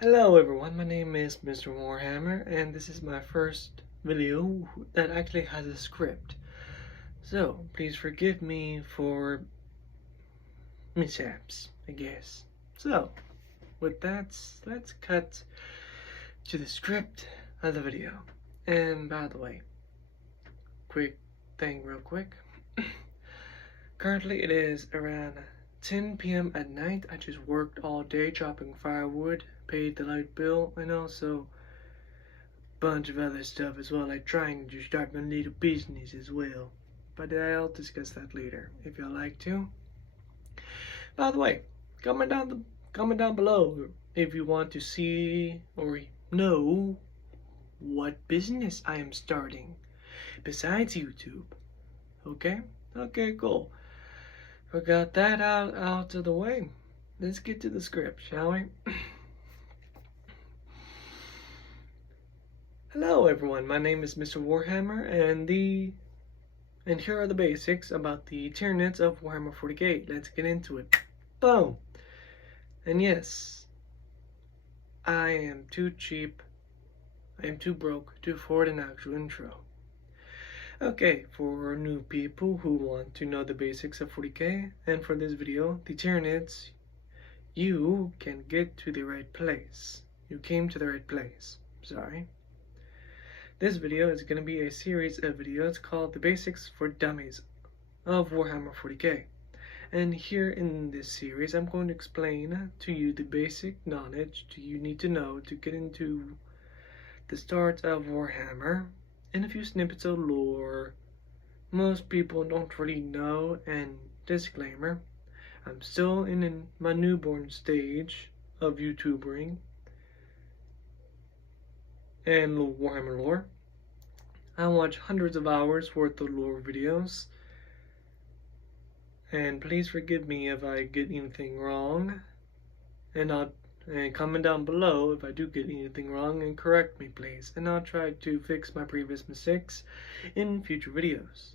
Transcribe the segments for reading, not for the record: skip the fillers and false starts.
Hello everyone, my name is Mr. Warhammer and this is my first video that actually has a script. So, please forgive me for mishaps, I guess. So, with that, let's cut to the script of the video. And by the way, quick thing real quick. Currently it is around 10 p.m. at night. I just worked all day chopping firewood, paid the light bill, and also a bunch of other stuff as well, like trying to start my little business as well. But I'll discuss that later if y'all like to. By the way, comment down below if you want to see or know what business I am starting besides YouTube. Okay? Okay, cool. We got that out of the way. Let's get to the script, shall we? Hello everyone, my name is Mr. Warhammer and here are the basics about the tyranids of Warhammer 40k. Let's get into it. Boom! And yes, I am too cheap, I am too broke to afford an actual intro. Okay, for new people who want to know the basics of 40k, and for this video, the tyranids, you can get to the right place. You came to the right place. Sorry. This video is going to be a series of videos called The Basics for Dummies of Warhammer 40k. And here in this series, I'm going to explain to you the basic knowledge you need to know to get into the start of Warhammer, and a few snippets of lore most people don't really know. And disclaimer, I'm still in my newborn stage of YouTubering and Warhammer lore. I watch hundreds of hours worth of lore videos, and please forgive me if I get anything wrong, and comment down below if I do get anything wrong and correct me please, and I'll try to fix my previous mistakes in future videos.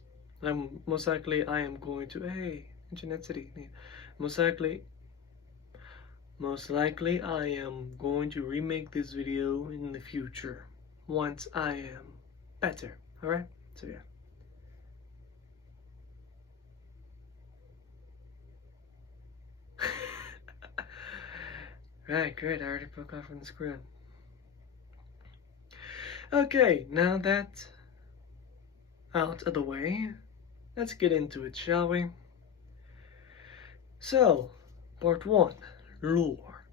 Most likely I am going to Internet City. Most likely I am going to remake this video in the future once I am better. Alright? So yeah. Right, great, I already broke off from the screen. Okay, now that's out of the way, let's get into it, shall we? So, part 1, lore.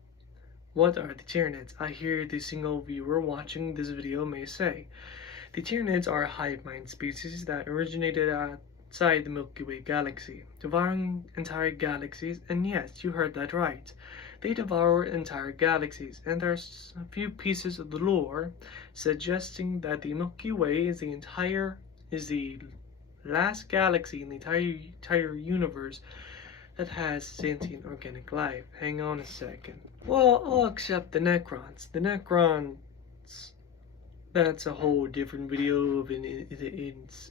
What are the tyranids? I hear the single viewer watching this video may say. The tyranids are a hive mind species that originated outside the Milky Way galaxy, devouring entire galaxies, and yes, you heard that right. They devour entire galaxies, and there's a few pieces of the lore suggesting that the Milky Way is the last galaxy in the entire universe that has sentient organic life. Hang on a second. Well, I'll accept the Necrons. The Necrons, that's a whole different video in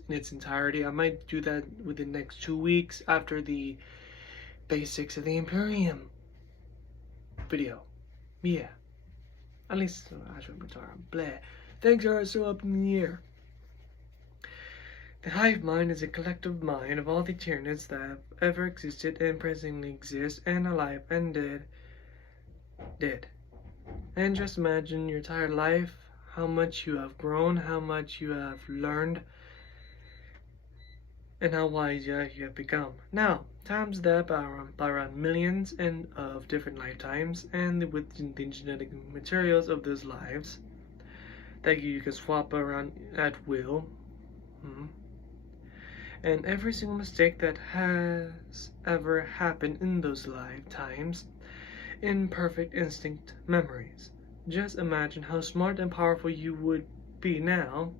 its entirety. I might do that within the next 2 weeks after the basics of the Imperium video. Yeah. At least I should retire. Blah. Things are so up in the air. The hive mind is a collective mind of all the tyranids that have ever existed and presently exist, and alive and dead. And just imagine your entire life, how much you have grown, how much you have learned, and how wise you have become. Now, times that by around millions of different lifetimes, and with the genetic materials of those lives that you can swap around at will. And every single mistake that has ever happened in those lifetimes, in perfect instinct memories. Just imagine how smart and powerful you would be now.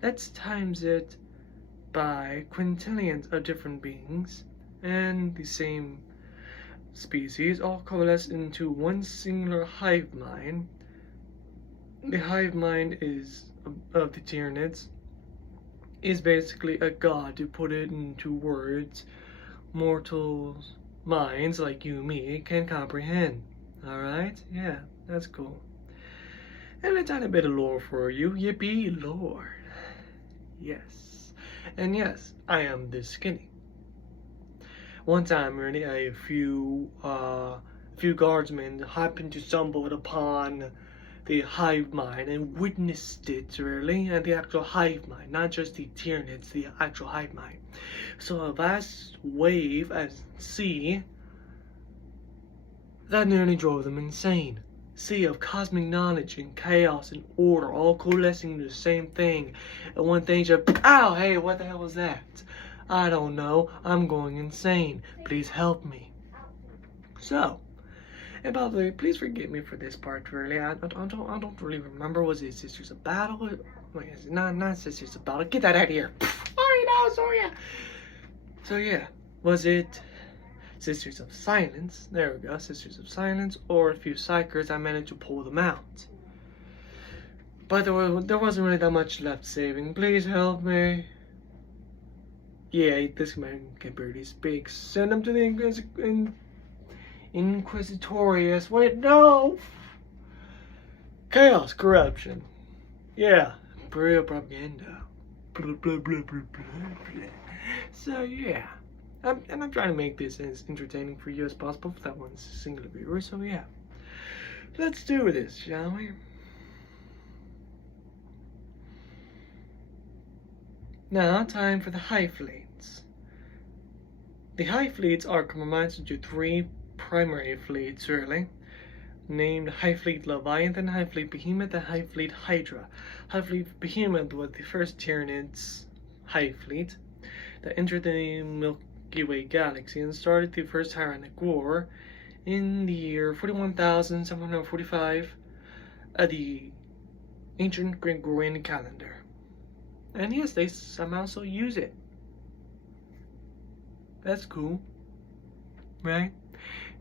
Let's times it by quintillions of different beings, and the same species all coalesce into one singular hive mind. The hive mind of the tyranids is basically a god, to put it into words mortals' minds like you and me can comprehend. Alright? Yeah, That's cool. And a tiny bit of lore for you. Yippee, lore. Yes. And yes, I am this skinny. One time, really, a few guardsmen happened to stumble upon the hive mind and witnessed it, really, and the actual hive mind, not just the tyranids, the actual hive mind. So a vast wave at sea that nearly drove them insane. Sea of cosmic knowledge and chaos and order all coalescing into the same thing. And one thing just, ow, hey, what the hell was that? I don't know, I'm going insane. Please help me. So, and by the way, please forgive me for this part, really. I don't really remember. Was it Sisters of Battle? Wait, is it not Sisters of Battle? Get that out of here. Sorry, no, sorry. So yeah, was it Sisters of Silence? There we go, Sisters of Silence, or a few psychers. I managed to pull them out. But there wasn't really that much left saving. Please help me. Yeah, this man can barely speak. Send him to the Inquisitorius. Wait, no! Chaos, corruption. Yeah, real propaganda. Blah, blah, blah, blah, blah, blah. So, yeah. I'm trying to make this as entertaining for you as possible for that one single viewer. So, yeah. Let's do this, shall we? Now, time for the Hive Fleets. The Hive Fleets are comprised into three primary fleets, really, named Hive Fleet Leviathan, Hive Fleet Behemoth, and Hive Fleet Hydra. Hive Fleet Behemoth was the first Tyranids Hive Fleet that entered the Milky Way galaxy and started the first Tyrannic War in the year 41,745 of the ancient Gregorian calendar. And yes, they somehow still use it. That's cool, right?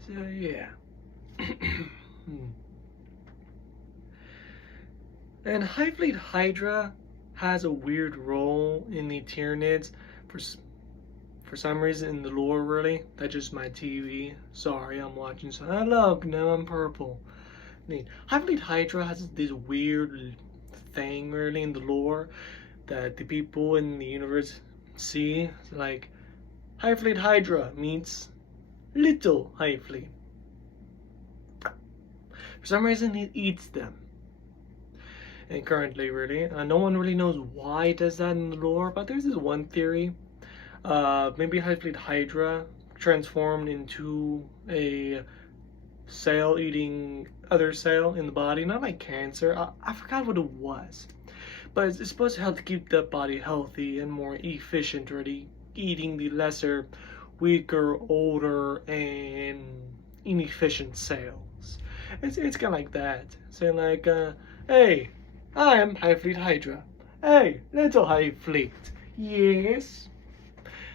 So yeah. And Hive Fleet Hydra has a weird role in the Tyranids for some reason in the lore, really. That's just my TV. Sorry, I'm watching. So look, now I'm purple. Hive Fleet Hydra has this weird thing, really, in the lore that the people in the universe see. Like, Hive Fleet Hydra meets Little Hive Fleet. For some reason, it eats them. And currently, really, no one really knows why it does that in the lore, but there's this one theory. Maybe Hive Fleet Hydra transformed into a cell eating other cell in the body, not like cancer. I forgot what it was. But it's supposed to help to keep the body healthy and more efficient, really, eating the lesser, weaker, older, and inefficient cells. It's kind of like that. Saying like, hey, I'm Hive Fleet Hydra. Hey, Little Hive Fleet. Yes?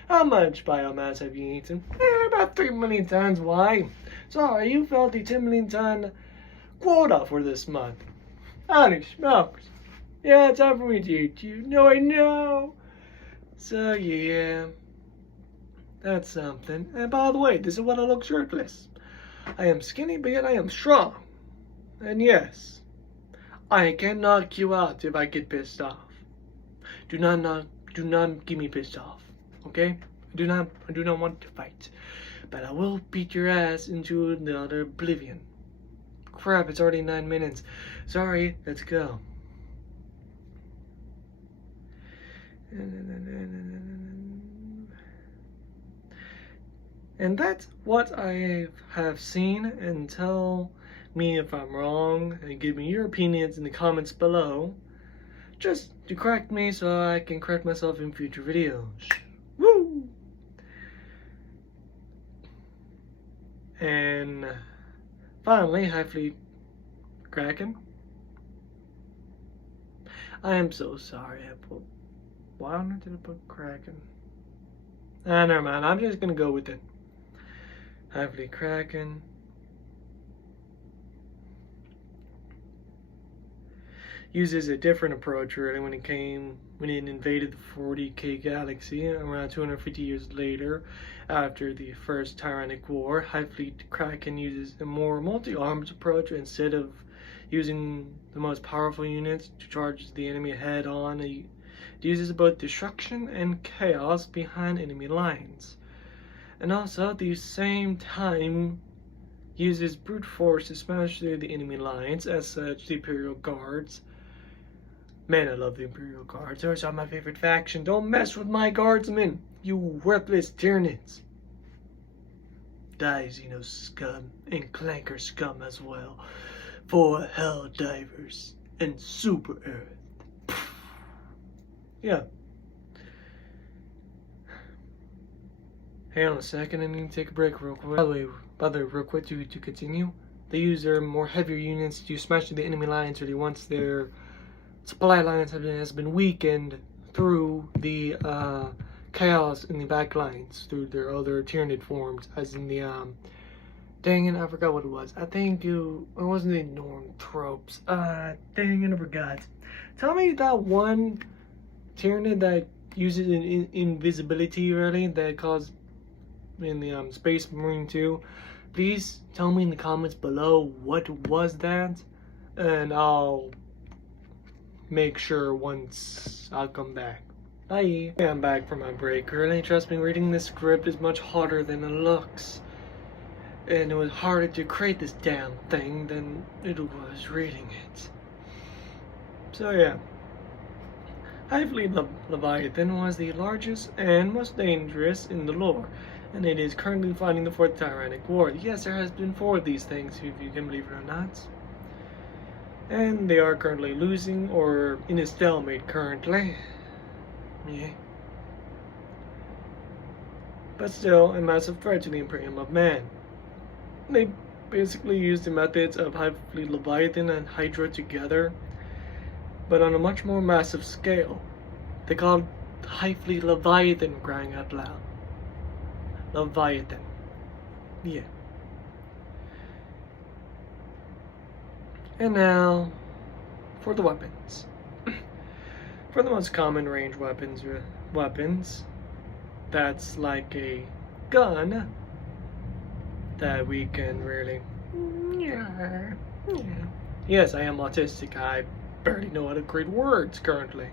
How much biomass have you eaten? About 3 million tons. Why? Sorry, you failed the 10 million ton quota for this month. Holy smokes. Yeah, it's time for me to eat you. No, I know. So, yeah. That's something. And by the way, this is what I look shirtless. I am skinny, but yet I am strong. And yes, I can knock you out if I get pissed off. Do not get me pissed off. Okay? I do not want to fight. But I will beat your ass into another oblivion. Crap, it's already 9 minutes. Sorry, let's go. And that's what I have seen, and tell me if I'm wrong and give me your opinions in the comments below, just to correct me so I can correct myself in future videos. Woo! And finally, Hive Fleet Kraken. I am so sorry. Why did I put Kraken? Never mind. I'm just gonna go with it. Hive Fleet Kraken. Uses a different approach, really, when it invaded the 40K galaxy around 250 years later, after the first Tyrannic War. Hive Fleet Kraken uses a more multi-armed approach instead of using the most powerful units to charge the enemy head on. It uses both destruction and chaos behind enemy lines, and also at the same time uses brute force to smash through the enemy lines. As such, the Imperial Guards, man, I love the Imperial Guards. Those are my favorite faction. Don't mess with my guardsmen, you worthless tyranids. Die, Xeno scum, and clanker scum as well, for hell divers and super earth. Yeah. Hang on a second, I need to take a break real quick. By the way, real quick to continue, they use their more heavier units to smash through the enemy lines, or once their supply lines has been weakened through the chaos in the back lines, through their other Tyranid forms, as in the dang it, I forgot what it was. I think it wasn't the Norn tropes. Dang it, I forgot. Tell me that one Tyranid that uses invisibility, really, that caused in the Space Marine 2. Please tell me in the comments below what was that, and I'll make sure once I'll come back. Bye. I'm back from my break. Really, trust me, reading this script is much harder than it looks. And it was harder to create this damn thing than it was reading it. So yeah. High Fleet Leviathan was the largest and most dangerous in the lore, and it is currently fighting the 4th Tyrannic War. Yes, there has been 4 of these things, if you can believe it or not. And they are currently losing, or in a stalemate currently. Yeah. But still, a massive threat to the Imperium of Man. They basically use the methods of High Fleet Leviathan and Hydra together, but on a much more massive scale. They call it High Fleet Leviathan, crying out loud. Leviathan. Yeah. And now, for the weapons. For the most common range weapons, that's like a gun that we can really. Yeah. Yes, I am autistic. I barely know how to create words currently.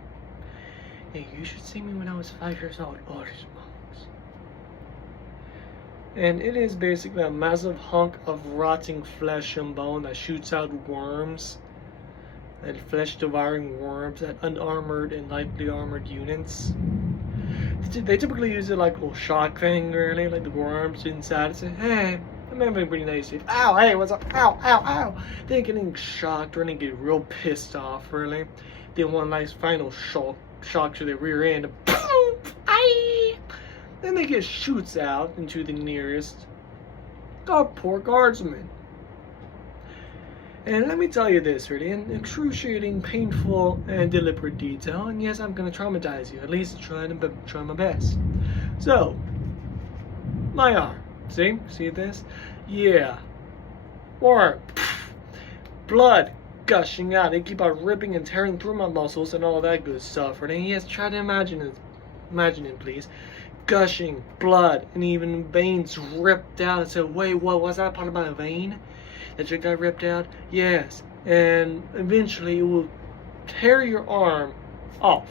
Hey, you should see me when I was 5 years old. Oh, these monks. And it is basically a massive hunk of rotting flesh and bone that shoots out worms. And flesh-devouring worms that unarmored and lightly armored units. They typically use it like a little shock thing, really, like the worms inside and say, hey, I'm having a pretty nice day. Ow, hey, what's up? Ow, ow, ow. They're getting shocked, or they get real pissed off, really. They want a nice final shock to their rear end. Boom! Aye! Then they get shoots out into the nearest. Oh, poor guardsman. And let me tell you this, really, an excruciating, painful, and deliberate detail. And yes, I'm going to traumatize you. At least try my best. So, my arm. See this? Yeah. Or, blood gushing out. They keep on ripping and tearing through my muscles and all that good stuff. Right? And yes, try to imagine it, please. Gushing blood and even veins ripped out. And so, wait, what was that part of my vein that just got ripped out? Yes. And eventually it will tear your arm off.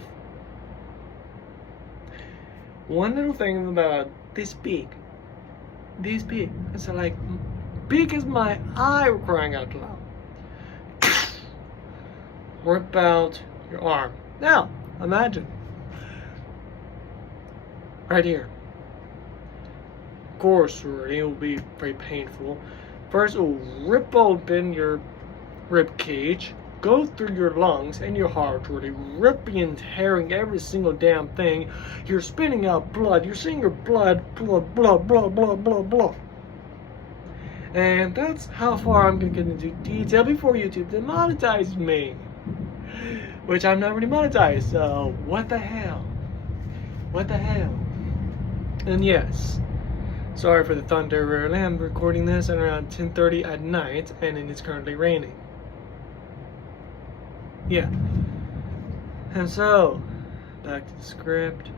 One little thing about this big. It's like big as my eye, crying out loud. Rip out your arm. Now, imagine. Right here. Of course, it will be very painful. First, it will rip open your rib cage, go through your lungs and your heart, really ripping and tearing every single damn thing. You're spitting out blood. You're seeing your blood, blah. And that's how far I'm going to get into detail before YouTube demonetizes me. Which I'm not really monetized, so what the hell? And yes, sorry for the thunder, really. I'm recording this at around 10:30 at night, and it is currently raining. Yeah. And so, back to the script.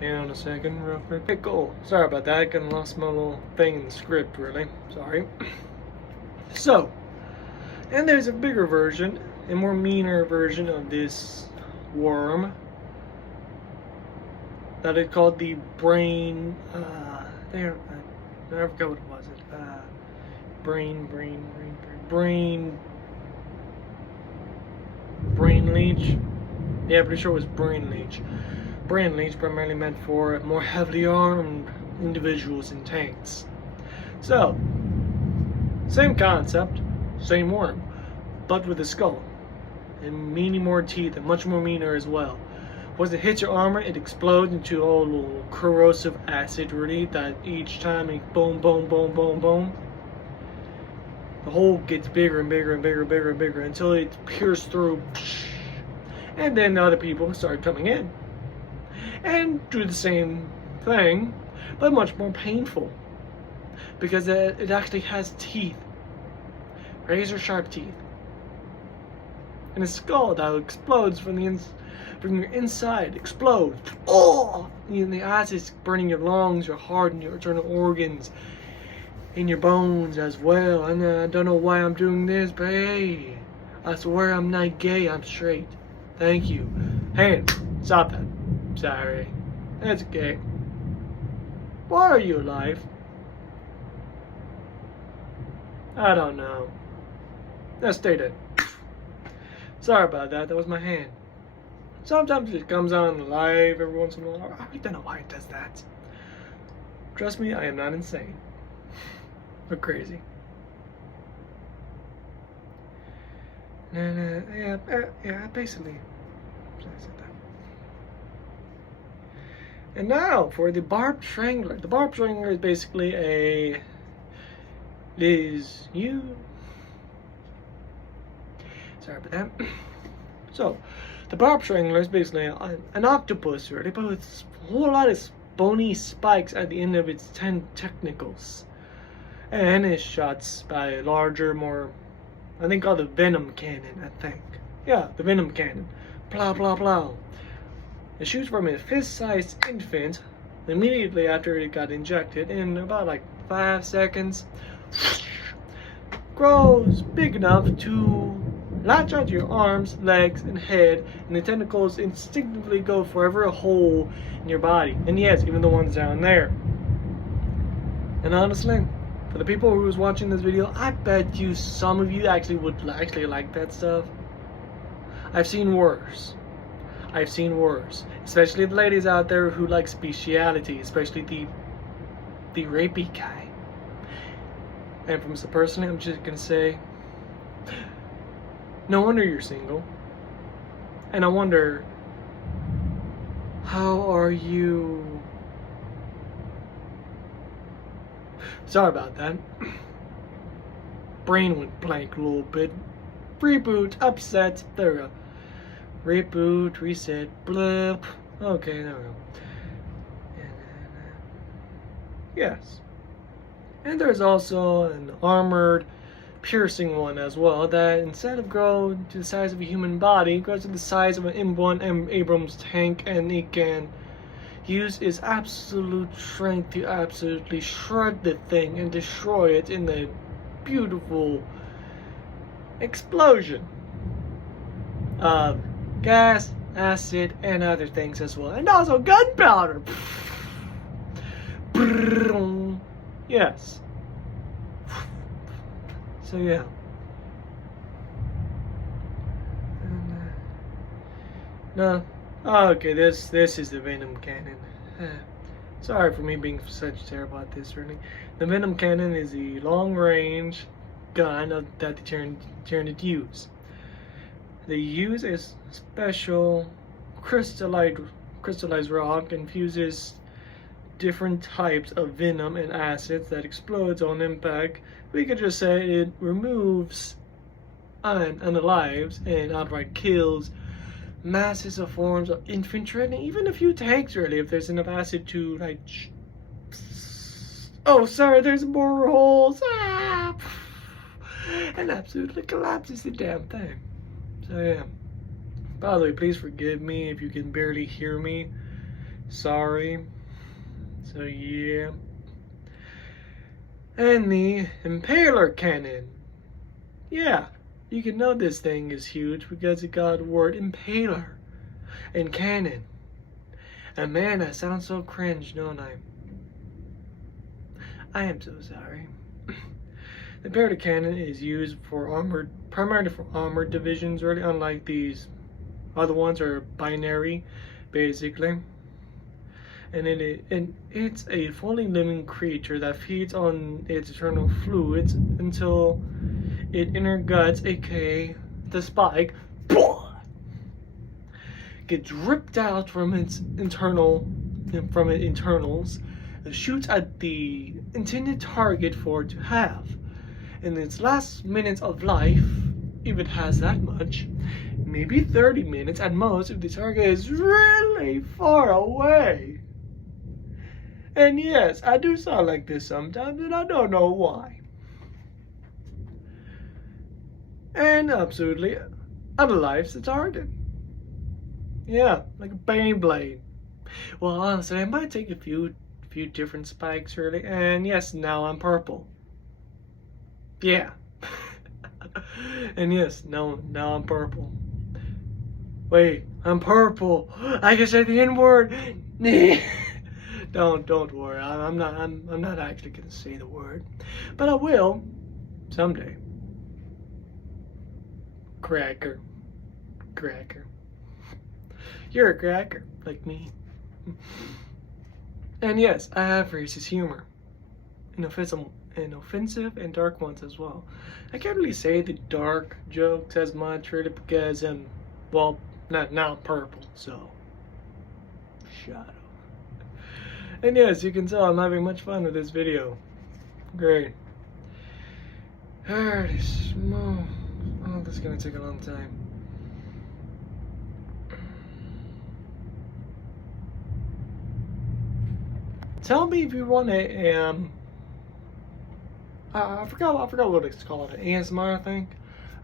Hang on a second, real quick. Okay, cool. Sorry about that. I kind of lost my little thing in the script, really. Sorry. So, and there's a bigger version, a more meaner version of this worm that is called the brain. I forgot what it was. Brain leech. Yeah, pretty sure it was brain leech. Brain leech primarily meant for more heavily armed individuals in tanks. So, same concept, same worm, but with a skull and many more teeth and much more meaner as well. Once it hits your armor, it explodes into a little corrosive acid, really, that each time it boom, boom, boom, boom, boom, the hole gets bigger and bigger and bigger and bigger and bigger until it pierces through. And then other people start coming in and do the same thing, but much more painful, because it actually has teeth, razor sharp teeth, and a skull that explodes from your inside. Explodes. Oh! And the acid's burning your lungs, your heart, and your internal organs, and your bones as well. And I don't know why I'm doing this, but hey, I swear I'm not gay. I'm straight. Thank you. Hey, stop that. Sorry. That's okay. Why are you alive? I don't know. Let's stay dead. Sorry about that. That was my hand. Sometimes it comes on live every once in a while. I don't know why it does that. Trust me, I am not insane. Or crazy. Yeah, basically. And now for the barbed strangler. The barbed strangler is basically sorry about that. So, the barbed strangler is basically an octopus, really, but with a whole lot of bony spikes at the end of its tentacles. And it's shot by a larger, more, I think called the venom cannon, I think. Yeah, the venom cannon. Blah, blah, blah. It shoots from a fist-sized infant immediately after it got injected in about like 5 seconds. Grows big enough to latch onto your arms, legs, and head, and the tentacles instinctively go for every hole in your body. And yes, even the ones down there. And honestly, for the people who was watching this video, I bet you some of you actually would like that stuff. I've seen worse. I've seen worse. Especially the ladies out there who like speciality, especially the rapey guy. And from so personally, I'm just gonna say, no wonder you're single. And I wonder, how are you? Sorry about that. Brain went blank a little bit. Reboot, upset, there we go. Reboot, reset, blip. Okay, there we go. And then, yes. And there's also an armored, piercing one as well, that instead of growing to the size of a human body, grows to the size of an M1 Abrams tank, and it can use its absolute strength to absolutely shred the thing and destroy it in a beautiful explosion of gas, acid, and other things as well, and also gunpowder. Yes. So yeah. And, no. Oh, okay, this is the venom cannon. Sorry for me being such terrible at this, really. The venom cannon is the long-range gun that the Tyranids use. They use a special crystallized rock and fuses different types of venom and acids that explodes on impact. We could just say it removes and unalives and outright kills masses of forms of infantry, even a few tanks, really, if there's enough acid to, like, oh, sorry, there's more holes, and absolutely collapses the damn thing. So yeah. By the way, please forgive me if you can barely hear me. Sorry. So yeah. And the impaler cannon. Yeah, you can know this thing is huge because it got the word impaler and cannon. And man, that sounds so cringe, don't I? I am so sorry. The impaler cannon is used for primarily for armored divisions, really, unlike these other ones are binary, basically. And it's a fully living creature that feeds on its internal fluids until it inner guts, aka the spike, gets ripped out from its internals, and shoots at the intended target for it to have. In its last minutes of life, if it has that much, maybe 30 minutes at most if the target is really far away. And yes, I do sound like this sometimes, and I don't know why. And absolutely, unalife's the target. Yeah, like a Beyblade. Well, honestly, I might take a few different spikes really, and yes, now I'm purple. Yeah. And yes, now I'm purple. Wait, I'm purple. I can say the N-word. Don't worry. I'm not actually gonna say the word, but I will someday. Cracker. You're a cracker like me. And yes, I have racist humor, and offensive and dark ones as well. I can't really say the dark jokes as much really because well, not purple, so shut up. And yes, you can tell I'm having much fun with this video. Great. Holy smoke. Oh, this is gonna take a long time. Tell me if you want a I forgot what it's called, an ASMR, I think,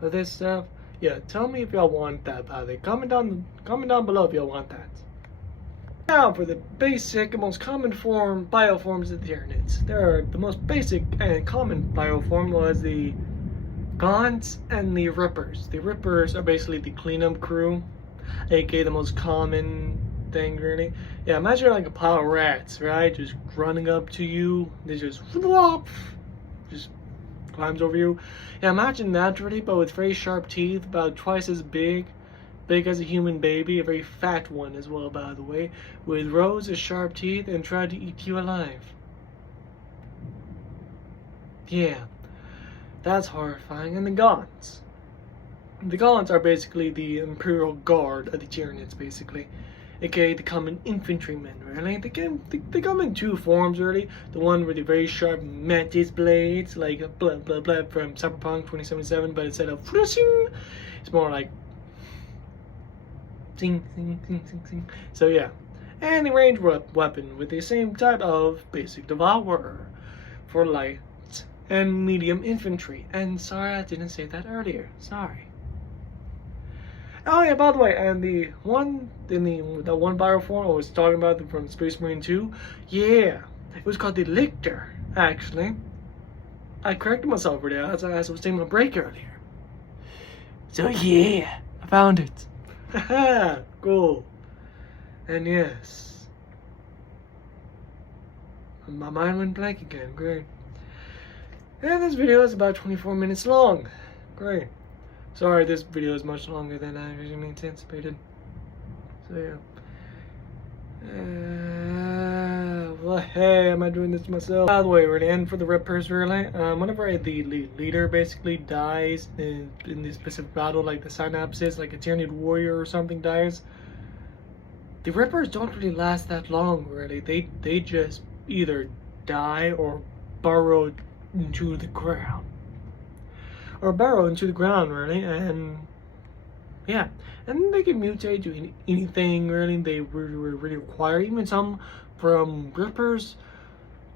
of this stuff. Yeah, tell me if y'all want that, by the way. Comment down below if y'all want that. Now for the basic and most common bioforms of the tyranids. The most basic and common bioform was the gaunts and the rippers. The rippers are basically the cleanup crew, aka the most common thing really. Yeah, imagine like a pile of rats, right? Just running up to you. They just climbs over you. Yeah, imagine that really, but with very sharp teeth, about twice as big as a human baby, a very fat one as well, by the way, with rows of sharp teeth and try to eat you alive. Yeah, that's horrifying. And the gaunts. The gaunts are basically the Imperial Guard of the Tyranids, basically, aka the common infantrymen, really. They come in two forms, really. The one with the very sharp mantis blades, like blah blah blah from Cyberpunk 2077, but instead of it's more like zing, zing, zing, zing, zing. So yeah, and the ranged weapon with the same type of basic devourer for light and medium infantry. And sorry I didn't say that earlier. Sorry. Oh yeah, by the way, and the one bioform I was talking about from Space Marine 2, yeah, it was called the Lictor. Actually, I corrected myself for that as I was taking my break earlier. So yeah, I found it. Haha, cool. And yes, my mind went blank again. Great. And this video is about 24 minutes long. Great. Sorry, this video is much longer than I originally anticipated. So yeah. Well, hey, am I doing this to myself? By the way, we're at the end for the rippers, really. Whenever the leader basically dies in this specific battle, like the synapses, like a Tyranid warrior or something dies, the rippers don't really last that long, really. They just either die or burrow into the ground. Really, and yeah, and they can mutate to anything really they really require, even some from rippers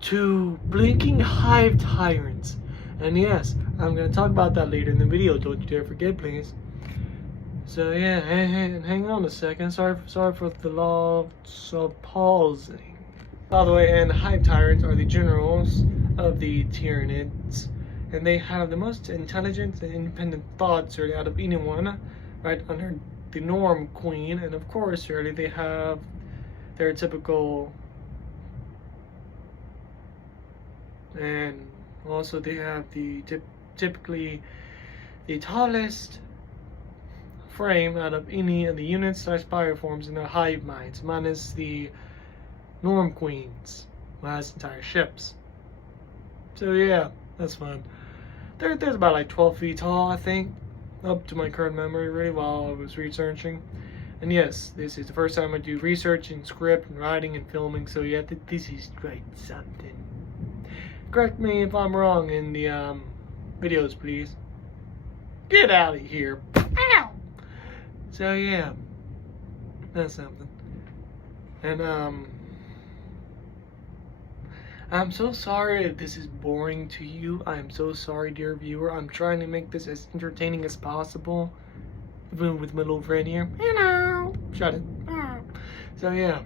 to blinking hive tyrants. And yes, I'm gonna talk about that later in the video, don't you dare forget, please. So So yeah, hang on a second. Sorry for the loss of pausing. By the way, and the hive tyrants are the generals of the tyranids, and they have the most intelligent and independent thoughts really out of anyone, right under the norm queen. And of course, really they have their typical, and also they have the typically the tallest frame out of any of the units / bioforms in their hive minds, minus the norm queens, who has entire ships. So yeah, that's fun. There's about like 12 feet tall, I think, up to my current memory really while I was researching. And yes, this is the first time I do research and script and writing and filming, so yeah, this is quite something. Correct me if I'm wrong in the videos, please. Get out of here. Ow! So yeah, that's something. And I'm so sorry if this is boring to you. I'm so sorry, dear viewer. I'm trying to make this as entertaining as possible. Even with my little friend here. Hello! Shut it. So yeah.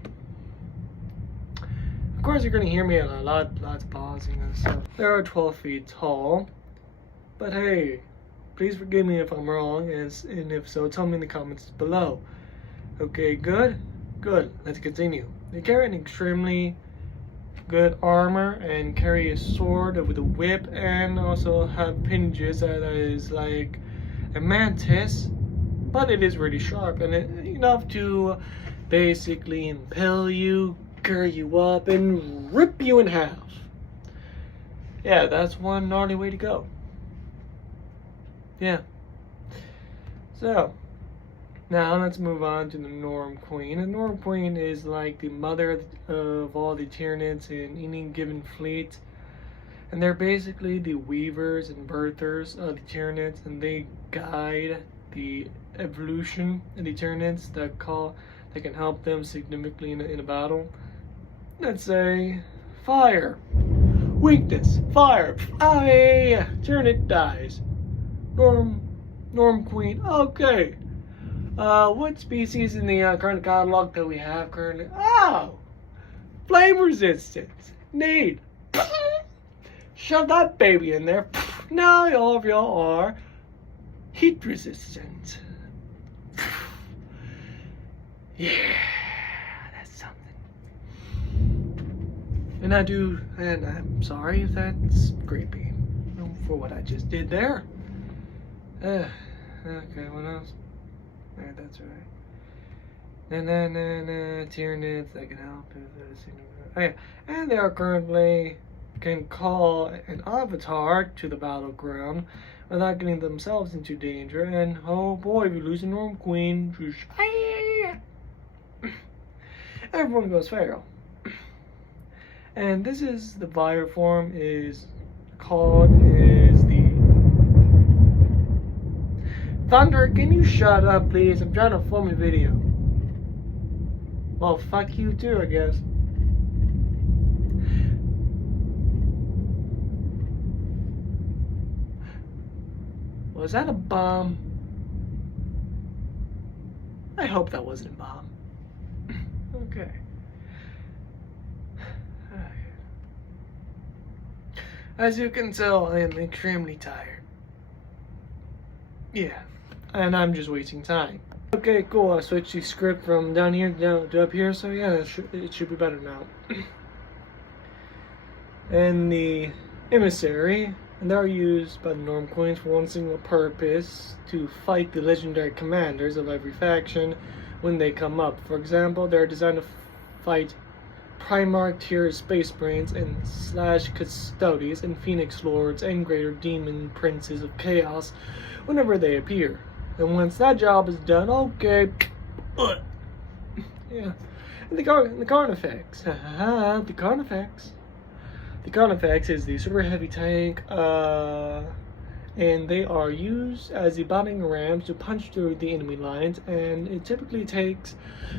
Of course you're gonna hear me a lots of pausing and stuff. They are 12 feet tall. But hey, please forgive me if I'm wrong, and if so, tell me in the comments below. Okay, good? Good. Let's continue. They carry an extremely good armor and carry a sword with a whip, and also have appendages that is like a mantis, but it is really sharp and enough to basically impale you, carry you up, and rip you in half. Yeah, that's one gnarly way to go. Yeah. So, now let's move on to the Norm Queen. The Norm Queen is like the mother of all the Tyranids in any given fleet. And they're basically the weavers and birthers of the Tyranids, and they guide the evolution of the Tyranids that can help them significantly in a battle. Let's say fire. Weakness. Fire. Oh yeah. Tyranid dies. Norm Queen. Okay. What species in the current catalog that we have currently? Oh! Flame resistance. Neat. Shove that baby in there. Now all of y'all are heat resistant. Yeah, that's something. And I'm sorry if that's creepy for what I just did there. Okay, what else? Alright, that's right. Tyranids that can help. Oh yeah, and they are currently can call an avatar to the battleground without getting themselves into danger. And oh boy, if you lose a Norm Queen, everyone goes feral. And this is the fire form is the Thunder. Can you shut up, please? I'm trying to film a video. Well, fuck you too, I guess. Was that a bomb? I hope that wasn't a bomb. Okay. As you can tell, I am extremely tired. Yeah, and I'm just wasting time. Okay, cool. I switched the script from down here down to up here, so yeah, it should be better now. And the emissary, and they're used by the Norm Queens for one single purpose: to fight the legendary commanders of every faction when they come up. For example, they're designed to fight Primarch tier Space Brains and / Custodes and Phoenix Lords and Greater Demon Princes of Chaos whenever they appear. And once that job is done, okay, yeah. And the Carnifex. The Carnifex. The Carnifex is the super heavy tank, and they are used as the battering rams to punch through the enemy lines, and it typically takes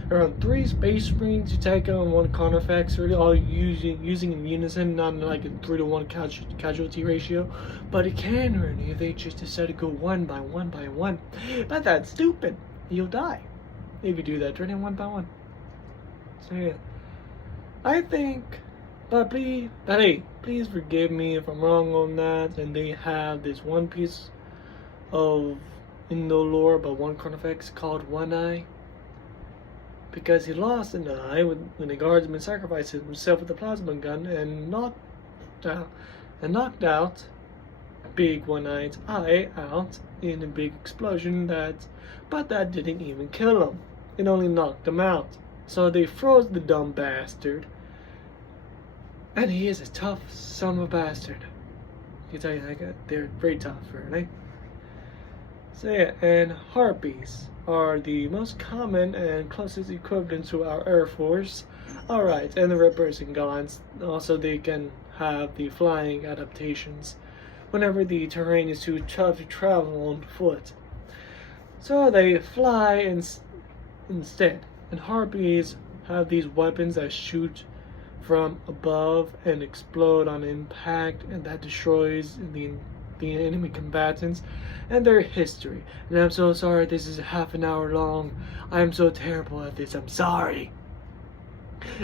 around 3 Space Marines to take on 1 Carnifex, really all using in unison, not like a 3-to-1 casualty ratio, but it can really if they just decide to go one by one. But that's stupid. you'll die if you do that. Turn in one by one. So yeah, I think, but hey, please forgive me if I'm wrong on that. And they have this one piece of Indo lore about one Carnifex called One Eye, because he lost an eye when the guardsman sacrificed himself with a plasma gun and knocked out Big One-Eye's eye out in a big explosion but that didn't even kill him. It only knocked him out. So they froze the dumb bastard. And he is a tough son of a bastard. I can tell you that, they're very tough, really. So yeah, and harpies are the most common and closest equivalent to our Air Force. Alright, and the Rippers and Gons. Also, they can have the flying adaptations whenever the terrain is too tough to travel on foot. So they fly instead. And harpies have these weapons that shoot from above and explode on impact, and that destroys the enemy combatants and their history. And I'm so sorry this is half an hour long. I'm so terrible at this. I'm sorry.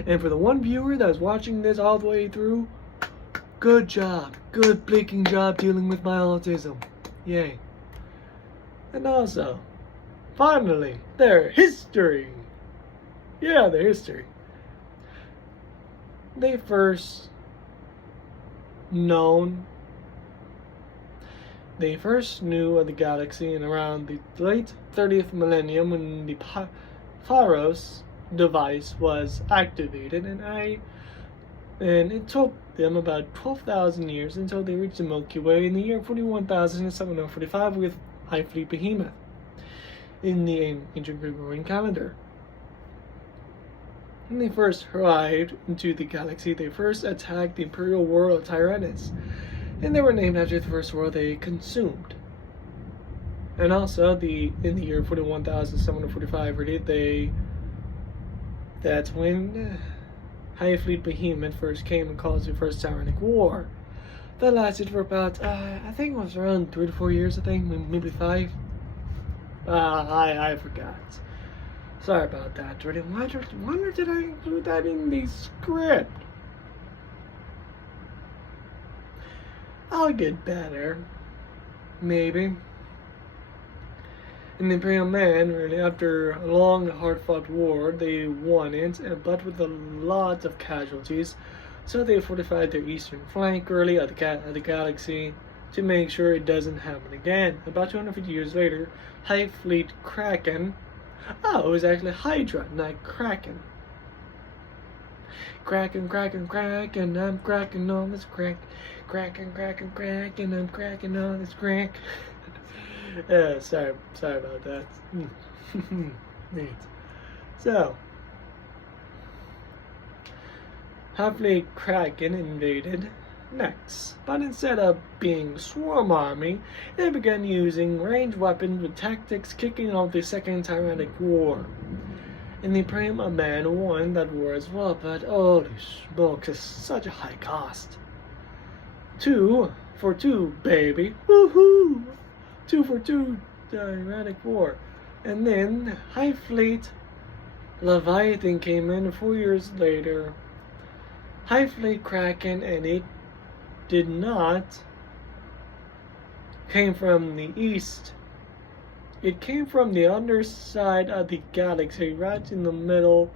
And for the one viewer that's watching this all the way through, good job. Good blinking job dealing with my autism. Yay. And also, finally, their history. Yeah, their history. They first knew of the galaxy in around the late 30th millennium when the Pharos device was activated, and it took them about 12,000 years until they reached the Milky Way in the year 41,745 with High Fleet Behemoth in the ancient Gregorian calendar. When they first arrived into the galaxy, they first attacked the imperial world of Tyranids, and they were named after the first world they consumed. And also, in the year 41,745, really, that's when High Fleet Behemoth first came and caused the first Tyrannic War. That lasted for about, I think it was around 3 to 4 years, I think, maybe 5. I forgot. Sorry about that, Jordan. Why did I include that in the script? I'll get better. Maybe. In the Imperial Man, really, after a long, hard-fought war, they won it, but with a lot of casualties. So they fortified their eastern flank early at the galaxy to make sure it doesn't happen again. About 250 years later, High Fleet Kraken. Oh, it was actually Hydra, not Kraken. Kraken, I'm cracking all this crack. Kraken, I'm cracking all this crack. Sorry about that. Neat. So, High Fleet Kraken invaded next, but instead of being a swarm army, they began using ranged weapons with tactics, kicking off the Second Tyrannic War. And the Imperial Man won that war as well, but holy smokes, it's such a high cost. 2 for 2, baby. Woohoo! 2 for 2 Tyrannic War. And then High Fleet Leviathan came in 4 years later. High Fleet Kraken, and it did not came from the east. It came from the underside of the galaxy, right in the middle.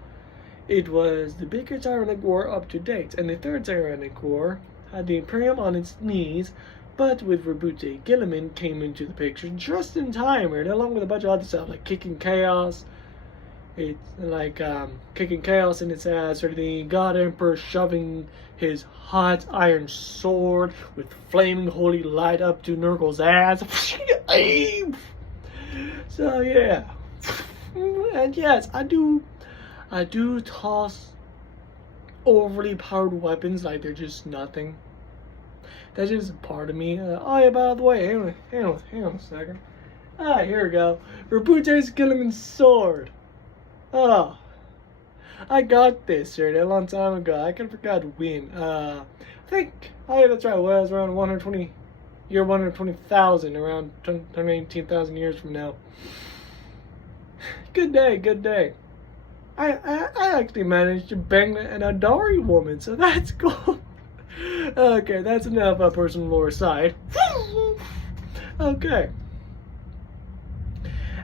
It was the biggest Tyrannic War up to date, and the third Tyrannic War had the Imperium on its knees, but with Rabute Gilliman came into the picture just in time, right, along with a bunch of other stuff like kicking chaos. It's like kicking chaos in its ass, or the God Emperor shoving his hot iron sword with flaming holy light up to Nurgle's ass. So yeah, and yes, I do toss overly powered weapons like they're just nothing. That's just a part of me. Oh yeah, by the way, hang on a second. Here we go. Rabute's Gilliman's sword. Oh, I got this shirt a long time ago. I kind of forgot when. I think, oh yeah, that's right. Well, it was around 120,000, around 118,000 years from now. Good day, good day. I actually managed to bang an Adari woman, so that's cool. Okay, that's enough of personal lore aside. Okay.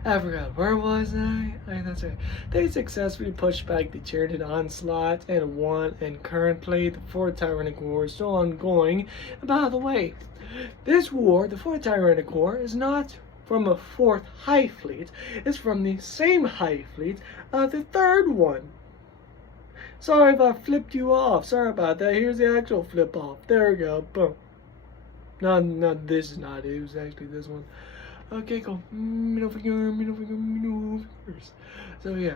I forgot, where was I? That's right. They successfully pushed back the Tyranid onslaught and won, and currently the Fourth Tyrannic War is still ongoing. And by the way, this war, the Fourth Tyrannic War, is not from a fourth High Fleet, it's from the same High Fleet of the third one. Sorry if I flipped you off. Sorry about that. Here's the actual flip off. There we go. Boom. No, this is not it. It was actually this one. Okay, cool. Middle finger, middle finger, middle fingers. So yeah.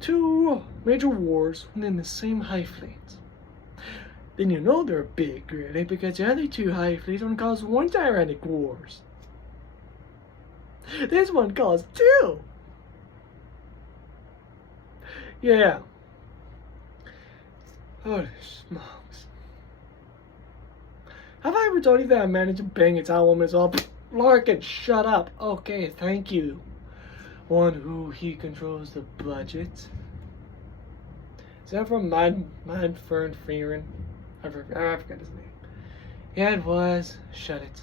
2 major wars within the same High Fleet. Then you know they're big, really, because the other 2 High Fleets only caused 1 Tyrannic Wars. This one caused 2. Yeah. Holy smokes. Have I ever told you that I managed to bang a towel woman as well? Larkin, shut up. Okay, thank you. One who he controls the budget. Is that from Manfern Freeman? I forgot his name. Yeah, it was. Shut it.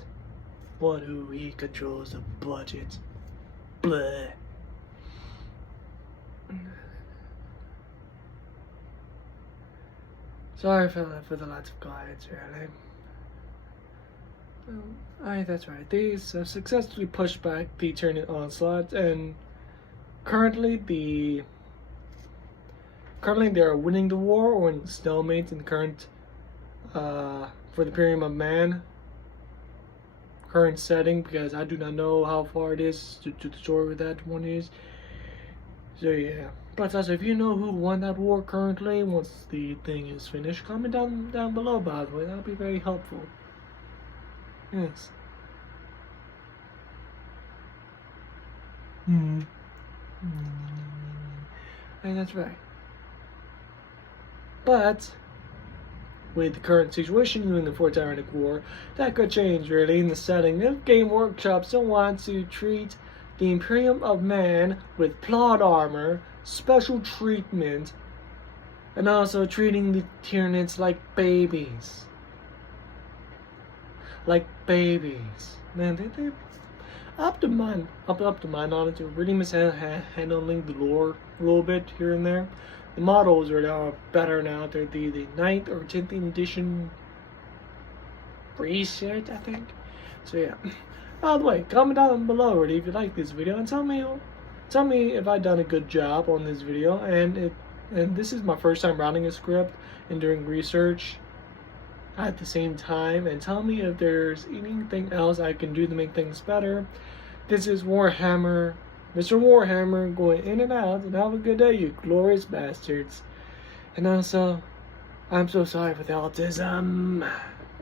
One who he controls the budget. Bleh. Sorry for the lots of quiet, really. That's right. These have successfully pushed back the Tyranid onslaught, and currently they are winning the war, or in stalemate in current for the period of man current setting, because I do not know how far it is to the story where that one is. So yeah. But also, if you know who won that war currently, once the thing is finished, comment down below, by the way. That'll be very helpful. Yes. And that's right. But with the current situation in the Fourth Tyrannic War, that could change really in the setting. If Game Workshop still wants to treat the Imperium of Man with plot armor, special treatment, and also treating the Tyranids like babies. Like babies. Man, they up to my knowledge, they're really mishandling the lore a little bit here and there. The models are now better now. They're the 9th or 10th edition reset, I think. So yeah. By the way, comment down below already if you like this video, and tell me if I've done a good job on this video. And this is my first time writing a script and doing research at the same time, and tell me if there's anything else I can do to make things better. This is Warhammer, Mr. Warhammer, going in and out, and have a good day, you glorious bastards. And also, I'm so sorry for the autism.